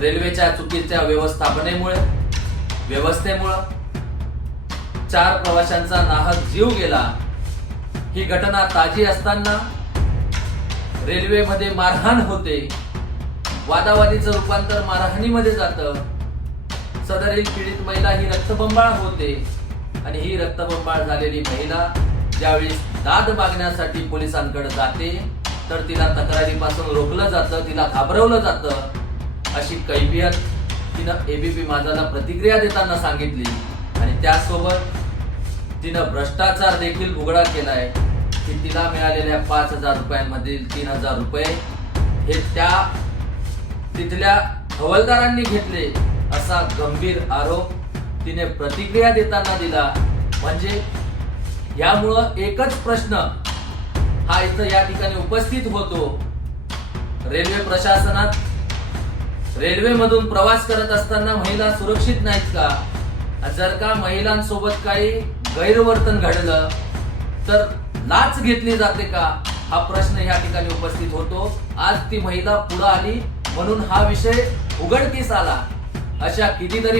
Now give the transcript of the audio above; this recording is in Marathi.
रेल्वेच्या चुकीच्या व्यवस्थेमुळे 4 प्रवाशांचा नाहक जीव गेला। ही घटना ताजी असताना रेल्वेमध्ये मारहाण होते, वादावादीचं रूपांतर मारहाणीमध्ये जातं। सदरील पीडित महिला ही रक्तबंबाळ होते आणि ही रक्तबंबाळ झालेली महिला ज्यावेळी दाद मागण्यासाठी पोलिसांकडे जाते तर तिला तक्रारीपासून रोखलं जातं, तिला घाबरवलं जातं। अशी कैफियत तिनं एबीपी माझाला प्रतिक्रिया देताना सांगितली आणि त्यासोबत तिनं भ्रष्टाचार देखील उघडा केलाय की तिला मिळालेल्या 5,000 रुपयांमधील 3,000 रुपये हे त्या तिथल्या हवालदारांनी घेतले असा गंभीर आरोप तिने प्रतिक्रिया देताना दिला। म्हणजे यामुळं एकच प्रश्न हा इथं या ठिकाणी उपस्थित होतो, रेल्वे प्रशासनात रेल्वेमधून प्रवास करत असताना महिला सुरक्षित नाहीत का? जर का महिलांसोबत काही गैरवर्तन घडलं तर लाच घेतली जाते का? हा प्रश्न या ठिकाणी उपस्थित होतो। आज ती महिला पुढे आली म्हणून हा विषय उघडकीस आला। अशा कितीतरी